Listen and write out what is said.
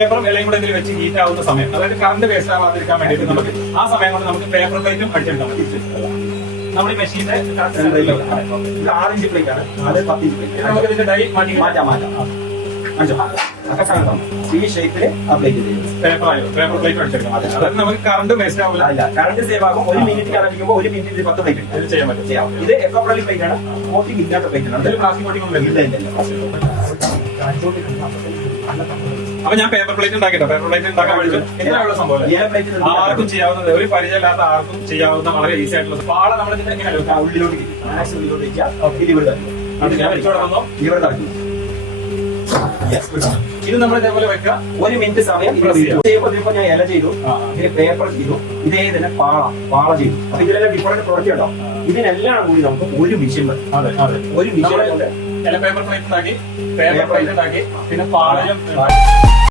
പേപ്പറും ഇലയും കൂടെ ഇതിൽ വെച്ച് ഹീറ്റ് ആവുന്ന സമയം, അതായത് കറണ്ട് വേസ്റ്റ് ആവാതിരിക്കാൻ വേണ്ടിയിട്ട് നമുക്ക് ആ സമയം കൊണ്ട് നമുക്ക് പേപ്പർ പ്ലേറ്റും അടിച്ചെടുക്കാൻ പറ്റും. നമ്മൾ ഈ മെഷീന്റെ ഇത് 6 ഇഞ്ച് പ്ലേറ്റ് ആണ്, അത് 10 ഇഞ്ച് പ്ലേറ്റ്. നമുക്ക് ഇതിന്റെ ഡൈ മാറ്റാം. ഈ ഷേപ്പില് അപ്ലൈറ്റ് ചെയ്യും. പേപ്പർ പ്ലേറ്റ് അടിച്ചെടുക്കാം. അതായത് നമുക്ക് കറണ്ട് വേസ്റ്റ് ആവില്ല. അല്ല, കറണ്ട് സേവ് ആകും. 1 മിനിറ്റ് ആരംഭിക്കുമ്പോൾ 1 മിനിറ്റ് 10 പ്ലേറ്റ് ഇത് ചെയ്യാൻ പറ്റും. ഇത് എക്കോ ഫ്രണ്ട്ലി പ്ലേറ്റ് ആണ്, കോട്ടിംഗ് ഇല്ലാത്ത പ്ലേറ്റ് ആണ്. ഇതിൽ പ്ലാസ്റ്റിക് കോട്ടിംഗ് ഒന്നും ഇല്ല. അപ്പൊ ഞാൻ പേപ്പർ പ്ലേറ്റ് ഉണ്ടാക്കിട്ടോ. പേപ്പർ പ്ലേറ്റ് ഉണ്ടാക്കാൻ പഠിച്ചു. ഇങ്ങനെയുള്ള സംഭവം ആർക്കും ചെയ്യാവുന്നത്, ഒരു പരിചയമില്ലാത്ത ആർക്കും ചെയ്യാവുന്ന വളരെ ഈസി ആയിട്ടുള്ള പാള. നമ്മൾ ഇതിന്റെ എങ്ങനെ ഉള്ളിലോട്ട് ഇത് നമ്മൾ ഇതേപോലെ വെക്കുക. 1 മിനിറ്റ് സമയം ചെയ്യുമ്പോൾ ഞാൻ ഇല ചെയ്തു, ഇതിന് പേപ്പർ ചെയ്തു, ഇതേ തന്നെ പാള ചെയ്തു. അപ്പൊ ഇതിലെല്ലാം ഡിഫറൻറ്റ് പ്രൊഡക്റ്റ് ഉണ്ടോ? ഇതിനെല്ലാം കൂടി നമുക്ക് ഒരു മിഷൻ മതി. ഒരു മിഷൻ പേപ്പർ പ്ലേറ്റ് ഉണ്ടാക്കി, പേപ്പർ പ്ലേറ്റ് ഉണ്ടാക്കി, പിന്നെ പാളയും